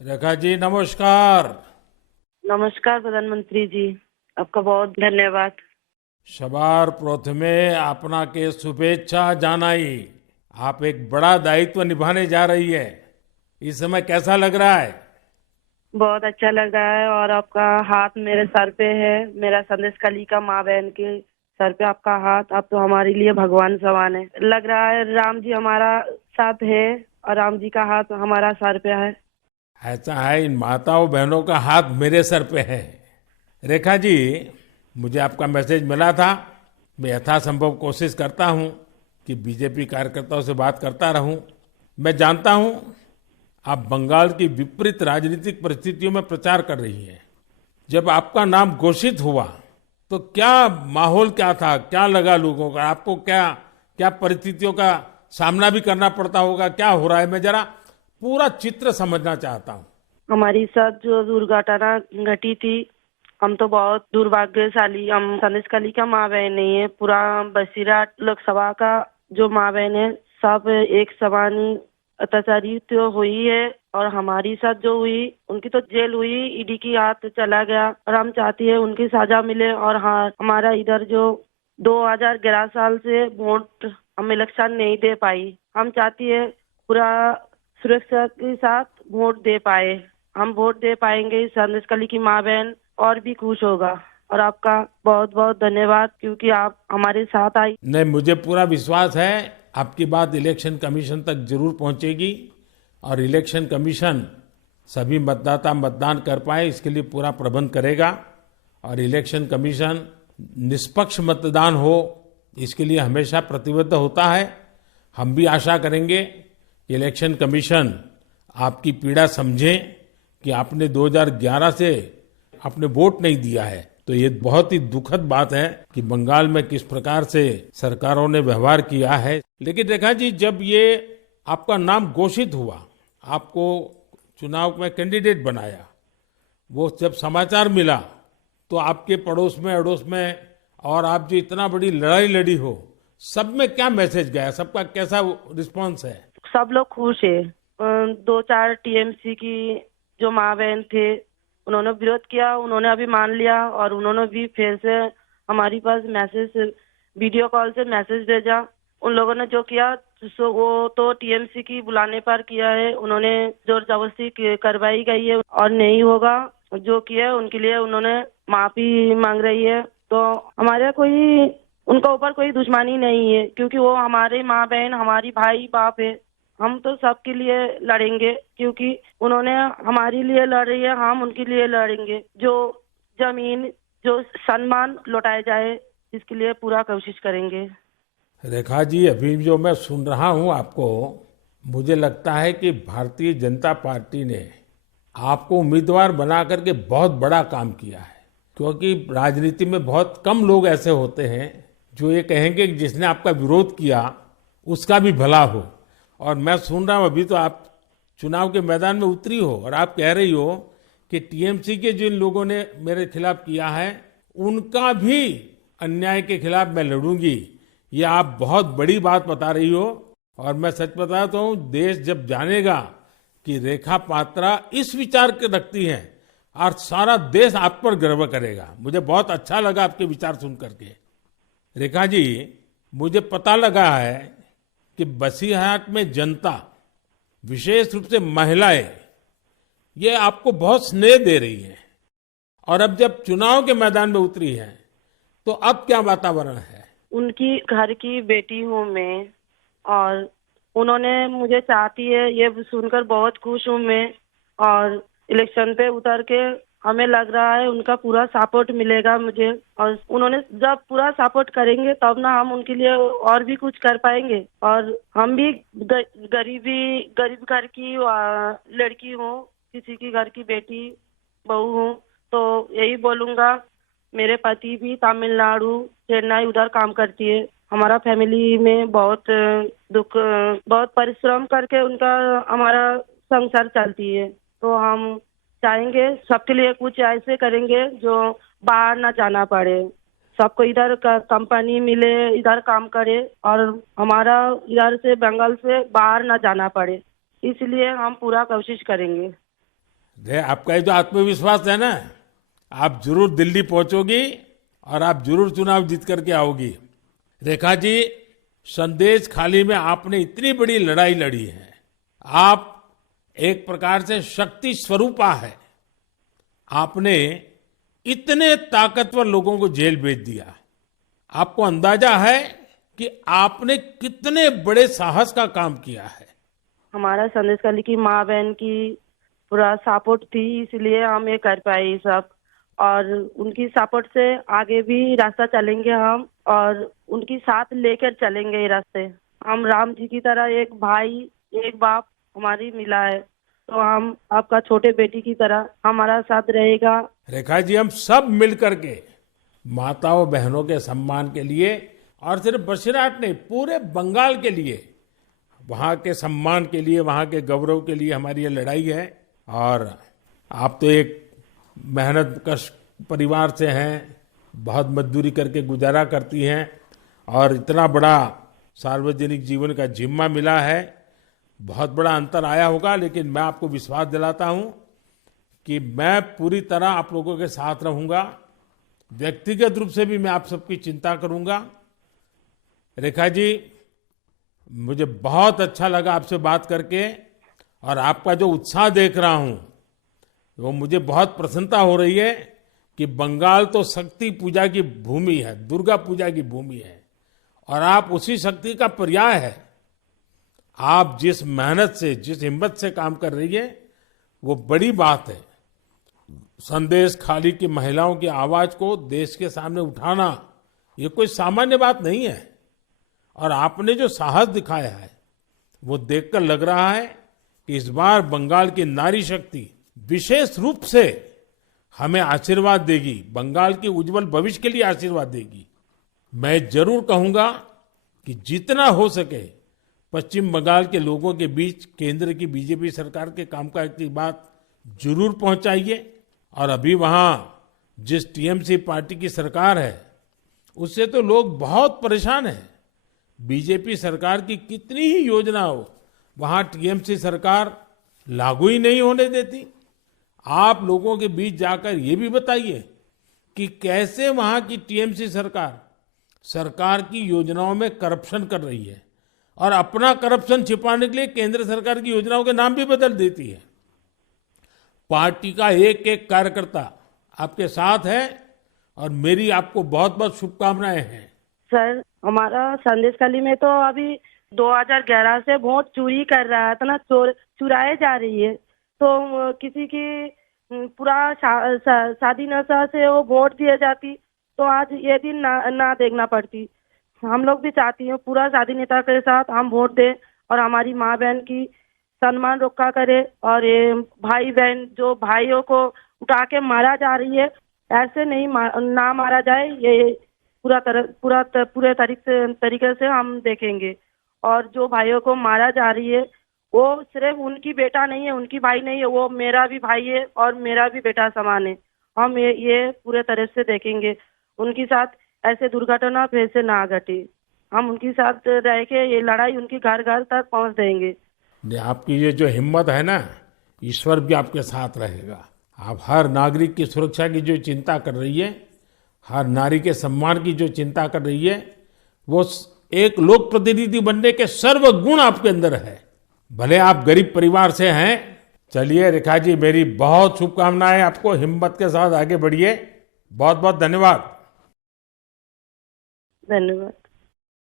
रेखा जी नमस्कार। नमस्कार प्रधानमंत्री जी। आपका बहुत धन्यवाद। सवार प्रथमे अपना के शुभेच्छा जानाई। आप एक बड़ा दायित्व निभाने जा रही है। इस समय कैसा लग रहा है? बहुत अच्छा लग रहा है और आपका हाथ मेरे सर पे है। मेरा संदेश कली का माँ बहन के सर पे आपका हाथ। आप तो हमारे लिए भगवान समान है। लग रहा है राम जी हमारा साथ है और राम जी का हाथ हमारा सर पे है। ऐसा है, इन माताओं बहनों का हाथ मेरे सर पे है। रेखा जी, मुझे आपका मैसेज मिला था। मैं यथासंभव कोशिश करता हूं कि बीजेपी कार्यकर्ताओं से बात करता रहूं। मैं जानता हूं आप बंगाल की विपरीत राजनीतिक परिस्थितियों में प्रचार कर रही हैं। जब आपका नाम घोषित हुआ तो क्या माहौल क्या था, क्या लगा लोगों का? आपको क्या क्या परिस्थितियों का सामना भी करना पड़ता होगा? क्या हो रहा है, मैं जरा पूरा चित्र समझना चाहता हूँ। हमारी साथ जो दुर्घटना घटी थी, हम तो बहुत दुर्भाग्यशाली। हम संदेश कली का माँ बहन नहीं है, पूरा बसीरा लोकसभा का जो माँ बहन है सब एक समान ही अत्याचारी तो हुई है। और हमारी साथ जो हुई उनकी तो जेल हुई, ईडी की हाथ चला गया और हम चाहती है उनकी सजा मिले। और हाँ, हमारा इधर जो 2011 साल से वोट हम इलेक्शन नहीं दे पाई, हम चाहती है पूरा सुरक्षा के साथ वोट दे पाए। हम वोट दे पाएंगे, संदेश कली की माँ बहन और भी खुश होगा। और आपका बहुत बहुत धन्यवाद क्योंकि आप हमारे साथ आई। नहीं, मुझे पूरा विश्वास है आपकी बात इलेक्शन कमीशन तक जरूर पहुंचेगी और इलेक्शन कमीशन सभी मतदाता मतदान कर पाए इसके लिए पूरा प्रबंध करेगा। और इलेक्शन कमीशन निष्पक्ष मतदान हो इसके लिए हमेशा प्रतिबद्ध होता है। हम भी आशा करेंगे कि इलेक्शन कमीशन आपकी पीड़ा समझे कि आपने 2011 से आपने वोट नहीं दिया है। तो ये बहुत ही दुखद बात है कि बंगाल में किस प्रकार से सरकारों ने व्यवहार किया है। लेकिन रेखा जी, जब ये आपका नाम घोषित हुआ, आपको चुनाव में कैंडिडेट बनाया, वो जब समाचार मिला तो आपके पड़ोस में अड़ोस में और आप जो इतना बड़ी लड़ाई लड़ी हो, सब में क्या मैसेज गया? सबका कैसा रिस्पांस है? सब लोग खुश है। दो चार टीएमसी की जो माँ बहन थे उन्होंने विरोध किया, उन्होंने अभी मान लिया और उन्होंने भी फिर से हमारी पास मैसेज, वीडियो कॉल से मैसेज भेजा। उन लोगों ने जो किया सो वो तो टीएमसी की बुलाने पर किया है। उन्होंने जोर जबरदस्ती करवाई गई है और नहीं होगा। जो किया है उनके लिए उन्होंने माफी मांग रही है। तो हमारे कोई उनका ऊपर कोई दुश्मनी नहीं है क्योंकि वो हमारे माँ बहन, हमारी भाई बाप है। हम तो सबके लिए लड़ेंगे क्योंकि उन्होंने हमारे लिए लड़ रही है, हम उनके लिए लड़ेंगे। जो जमीन, जो सम्मान लौटाया जाए इसके लिए पूरा कोशिश करेंगे। रेखा जी, अभी जो मैं सुन रहा हूं आपको, मुझे लगता है कि भारतीय जनता पार्टी ने आपको उम्मीदवार बना करके बहुत बड़ा काम किया है। क्योंकि राजनीति में बहुत कम लोग ऐसे होते हैं जो ये कहेंगे कि जिसने आपका विरोध किया उसका भी भला हो। और मैं सुन रहा हूं अभी तो आप चुनाव के मैदान में उतरी हो और आप कह रही हो कि टीएमसी के जिन लोगों ने मेरे खिलाफ किया है उनका भी अन्याय के खिलाफ मैं लड़ूंगी। ये आप बहुत बड़ी बात बता रही हो। और मैं सच बताता हूँ, देश जब जानेगा कि रेखा पात्रा इस विचार के रखती हैं और सारा देश आप पर गर्व करेगा। मुझे बहुत अच्छा लगा आपके विचार सुन करके। रेखा जी, मुझे पता लगा है कि बसीरहाट में जनता, विशेष रूप से महिलाएं, ये आपको बहुत स्नेह दे रही है। और अब जब चुनाव के मैदान में उतरी है तो अब क्या वातावरण है? उनकी घर की बेटी हूँ मैं और उन्होंने मुझे चाहती है, ये सुनकर बहुत खुश हूँ मैं। और इलेक्शन पे उतर के हमें लग रहा है उनका पूरा सपोर्ट मिलेगा मुझे। और उन्होंने जब पूरा सपोर्ट करेंगे तब ना हम उनके लिए और भी कुछ कर पाएंगे। और हम भी गरीब घर की लड़की हूँ, किसी की घर की बेटी बहू हूँ। तो यही बोलूंगा, मेरे पति भी तमिलनाडु, चेन्नई उधर काम करती है। हमारा फैमिली में बहुत बहुत परिश्रम करके उनका हमारा संसार चलती है। तो हम चाहेंगे सबके लिए कुछ ऐसे करेंगे जो बाहर ना जाना पड़े, सबको इधर का कंपनी मिले, इधर काम करे और हमारा इधर से बंगाल से बाहर ना जाना पड़े। इसलिए हम पूरा कोशिश करेंगे। आपका ये जो आत्मविश्वास है ना, आप जरूर दिल्ली पहुंचोगी और आप जरूर चुनाव जीत करके आओगी। रेखा जी, संदेश खाली में आपने इतनी बड़ी लड़ाई लड़ी है। आप एक प्रकार से शक्ति स्वरूपा है। आपने इतने ताकतवर लोगों को जेल भेज दिया। आपको अंदाजा है कि आपने कितने बड़े साहस का काम किया है। हमारा संदेश खाली की माँ बहन की पूरा सपोर्ट थी, इसलिए हम ये कर पाए ये सब। और उनकी सपोर्ट से आगे भी रास्ता चलेंगे हम, और उनकी साथ लेकर चलेंगे ये रास्ते। हम राम जी की तरह एक भाई एक बाप हमारी मिला है, तो हम आपका छोटे बेटी की तरह हमारा साथ रहेगा। रेखा जी, हम सब मिल करके माताओं बहनों के सम्मान के लिए, और सिर्फ बसीरहाट नहीं, पूरे बंगाल के लिए, वहाँ के सम्मान के लिए, वहाँ के गौरव के लिए हमारी ये लड़ाई है। और आप तो एक मेहनत कश परिवार से हैं, बहुत मजदूरी करके गुजारा करती हैं, और इतना बड़ा सार्वजनिक जीवन का जिम्मा मिला है। बहुत बड़ा अंतर आया होगा, लेकिन मैं आपको विश्वास दिलाता हूं कि मैं पूरी तरह आप लोगों के साथ रहूंगा। व्यक्तिगत रूप से भी मैं आप सबकी चिंता करूंगा। रेखा जी, मुझे बहुत अच्छा लगा आपसे बात करके, और आपका जो उत्साह देख रहा हूं वो मुझे बहुत प्रसन्नता हो रही है कि बंगाल तो शक्ति पूजा की भूमि है, दुर्गा पूजा की भूमि है, और आप उसी शक्ति का पर्याय है। आप जिस मेहनत से, जिस हिम्मत से काम कर रही है, वो बड़ी बात है। संदेश खाली की महिलाओं की आवाज को देश के सामने उठाना ये कोई सामान्य बात नहीं है। और आपने जो साहस दिखाया है वो देखकर लग रहा है कि इस बार बंगाल की नारी शक्ति विशेष रूप से हमें आशीर्वाद देगी, बंगाल के उज्जवल भविष्य के लिए आशीर्वाद देगी। मैं जरूर कहूंगा कि जितना हो सके पश्चिम बंगाल के लोगों के बीच केंद्र की बीजेपी सरकार के कामकाज की बात जरूर पहुंचाइए। और अभी वहां जिस टीएमसी पार्टी की सरकार है उससे तो लोग बहुत परेशान हैं। बीजेपी सरकार की कितनी ही योजना हो, वहां टीएमसी सरकार लागू ही नहीं होने देती। आप लोगों के बीच जाकर ये भी बताइए कि कैसे वहां की टीएमसी सरकार की योजनाओं में करप्शन कर रही है, और अपना करप्शन छिपाने के लिए केंद्र सरकार की योजनाओं के नाम भी बदल देती है। पार्टी का एक एक कार्यकर्ता आपके साथ है, और मेरी आपको बहुत बहुत शुभकामनाएं हैं। सर, हमारा संदेश खाली में तो अभी 2011 से वोट चोरी कर रहा था ना, चुराए जा रही है। तो किसी की पूरा शादी नशा से वो वोट दिए जाती, तो आज ये दिन ना देखना पड़ती। हम लोग भी चाहती हैं पूरा शादी नेता के साथ हम वोट दें, और हमारी माँ बहन की सम्मान रक्षा करे। और ये भाई बहन जो भाइयों को उठा के मारा जा रही है, ऐसे नहीं ना मारा जाए, ये पूरे तरीके से हम देखेंगे। और जो भाइयों को मारा जा रही है वो सिर्फ उनकी बेटा नहीं है, उनकी भाई नहीं है, वो मेरा भी भाई है और मेरा भी बेटा समान है। हम ये पूरे तरह से देखेंगे, उनके साथ ऐसे दुर्घटना फिर से ना घटे। हम उनके साथ रह के ये लड़ाई उनकी घर घर तक पहुंच देंगे। आपकी ये जो हिम्मत है ना, ईश्वर भी आपके साथ रहेगा। आप हर नागरिक की सुरक्षा की जो चिंता कर रही है, हर नारी के सम्मान की जो चिंता कर रही है, वो एक लोक प्रतिनिधि बनने के सर्व गुण आपके अंदर है। भले आप गरीब परिवार से हैं। चलिए रेखा जी, मेरी बहुत शुभकामनाएं आपको, हिम्मत के साथ आगे बढ़िए। बहुत बहुत धन्यवाद। धन्यवाद।